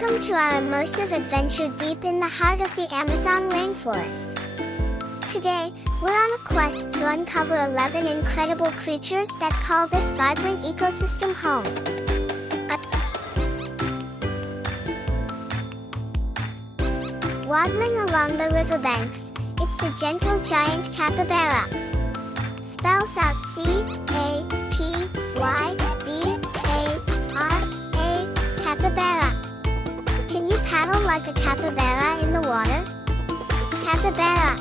Welcome to our immersive adventure deep in the heart of the Amazon rainforest. Today, we're on a quest to uncover 11 incredible creatures that call this vibrant ecosystem home. Waddling along the riverbanks, it's the gentle giant capybara. Spells out C-A-P-Y-B-A-R-A, capybara. Can you paddle like a capybara in the water? Capybara.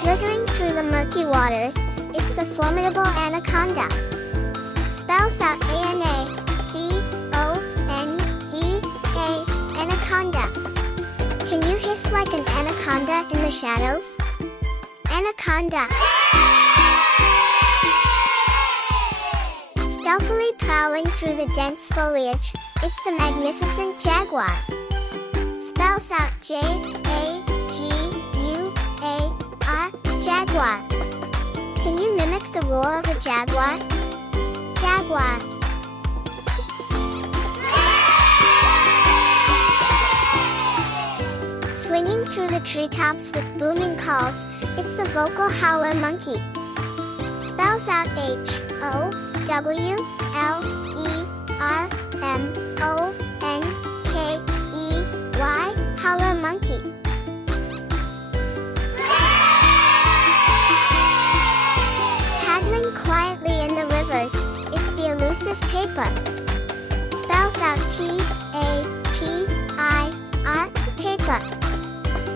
Slithering through the murky waters, it's the formidable anaconda. Spells out A-N-A-C-O-N-D-A, anaconda. Can you hiss like an anaconda in the shadows? Anaconda. Stealthily prowling through the dense foliage, it's the magnificent jaguar. Spells out J-A-G-U-A-R, jaguar. Can you mimic the roar of a jaguar? Jaguar. Swinging through the treetops with booming calls, it's the vocal howler monkey. Spells out H-O-W-L-E-R-M-O-N-K-E-Y, howler monkey. Paddling quietly in the rivers, it's the elusive tapir. Spells out T-A-P-I-R, tapir.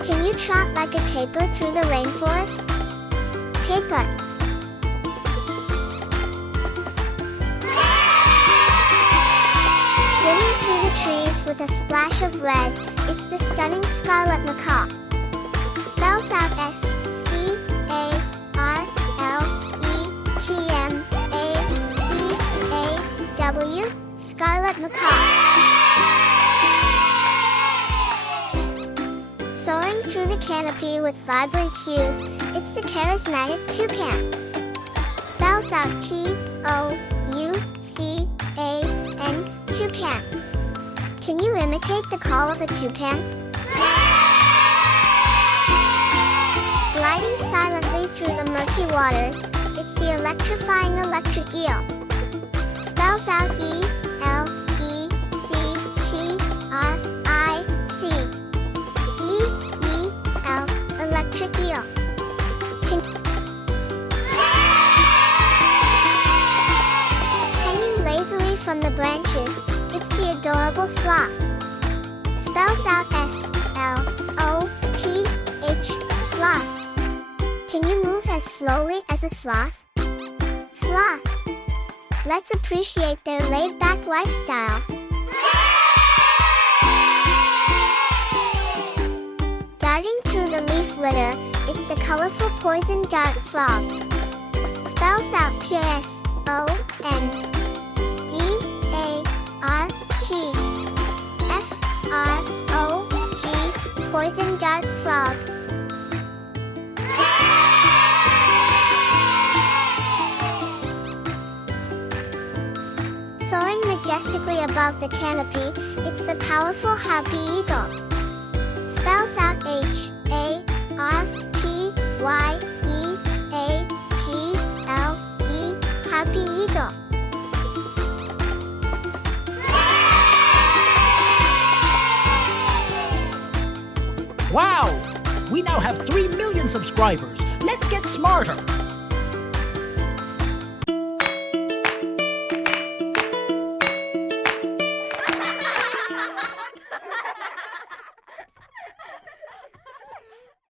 Can you trot like a tapir through the rainforest? Tapir. Flitting through the trees with a splash of red, it's the stunning scarlet macaw. Spells out S-C-A-R-L-E-T-M-A-C-A-W, scarlet macaw. Soaring through the canopy with vibrant hues, it's the charismatic toucan. Spells out T-O-U-C-A-N, toucan. Can you imitate the call of a toucan? Gliding silently through the murky waters, it's the electrifying electric eel. Spells out E-L-E-C-T-R-I-C. E-E-L, electric eel. Hanging lazily from the branches, it's the adorable sloth. Spells out S-L-O-T-H, sloth. Can you move as slowly as a sloth? Sloth. Let's appreciate their laid-back lifestyle. Darting through the leaf litter, it's the colorful poison dart frog. Spells out P-S-O-N-D-A-R-T, F-R-O-G, poison dart frog. Soaring majestically above the canopy, it's the powerful harpy eagle. Spells out H-A-R-P-Y-E-A-G-L-E, harpy eagle. Wow! We now have 3 million subscribers. Let's get smarter.